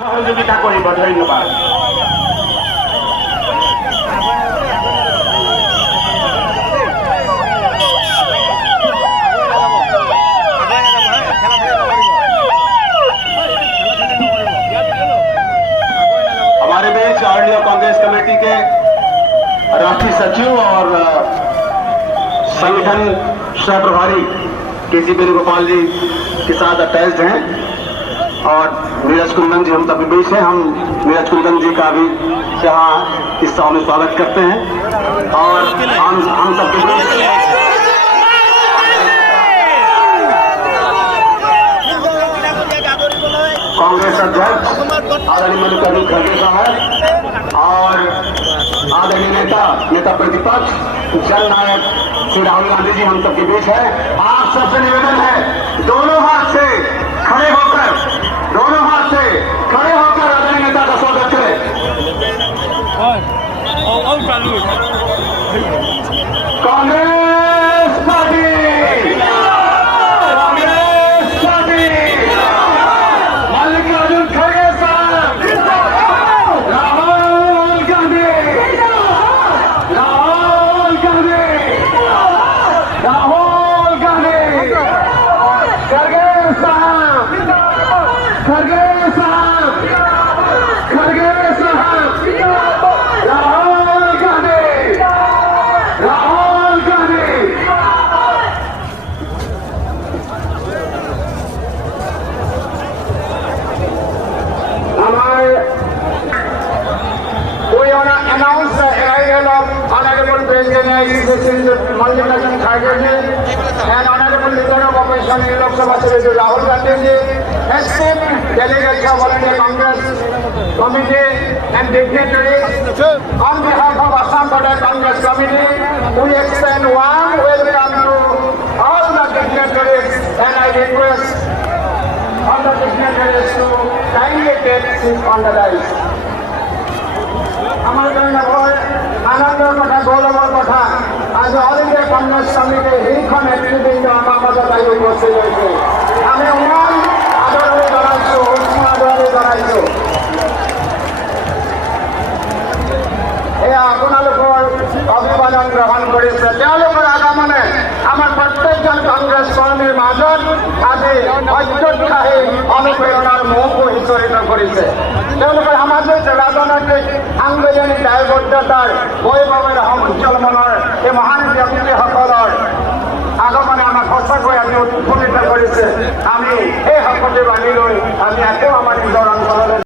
সহযোগিতা কৰিব। ধন্যবাদ। हमारे बीच ऑल कांग्रेस कमेटी के राष्ट्रीय सचिव और संगठन सह प्रभारी केसी वेणुगोपाल जी के साथ अटैच्ड हैं और नीरज कुंदन जी हम सबके बीच हैं। हम नीरज कुंदन जी का भी यहाँ इस सभा में स्वागत करते हैं और हम सबके बीच कांग्रेस अध्यक्ष आदरणीय मल्लिकार्जुन खड़गे साहब और आदरणीय नेता प्रतिपक्ष जननायक श्री राहुल गांधी जी हम सबके बीच है। आप सबसे निवेदन है दोनों हाथ से खड़े होकर आदरणीय नेता का स्वागत करें। कांग्रेस पार्टी मल्लिकार्जुन खड़गे साहब, राहुल गांधी खड़गे साहब, खड़गे साहब, Rahul Gandhi. We want to announce the arrival of Honorable President Mallikarjun Kharge and Honorable Leader of Opposition in Lok Sabha Secretary Rahul Gandhi ji, esteemed delegates of All India Congress Committee and dignitaries. On behalf of Assam Pradesh Congress Committee, we extend warm welcome to all the dignitaries and I request all the dignitaries to kindly take seat on the dais. আমার জন্য আনন্দের কথা গৌরবের কথা আজ all India Congress কমিটির শীর্ষ নেতৃবৃন্দ আমার মাজত আহি উপস্থিত হৈছে। আমি ইমান আদৰণি জনাইছোঁ, উষ্ম আদৰণি জনাইছোঁ। এয়া আপোনালোকৰ অভিবাদন গ্ৰহণ কৰিছে। তেওঁলোকৰ আগমনে আমাৰ প্ৰত্যেকজন কংগ্ৰেছ কৰ্মীৰ মাজত আজি অত্যুৎসাহী অনুপ্ৰেৰণাৰ মোহকো সিঁচৰিত কৰিছে। তেওঁলোকৰ সামাজিক ৰাজনৈতিক সাংবিধানিক দায়বদ্ধতাৰ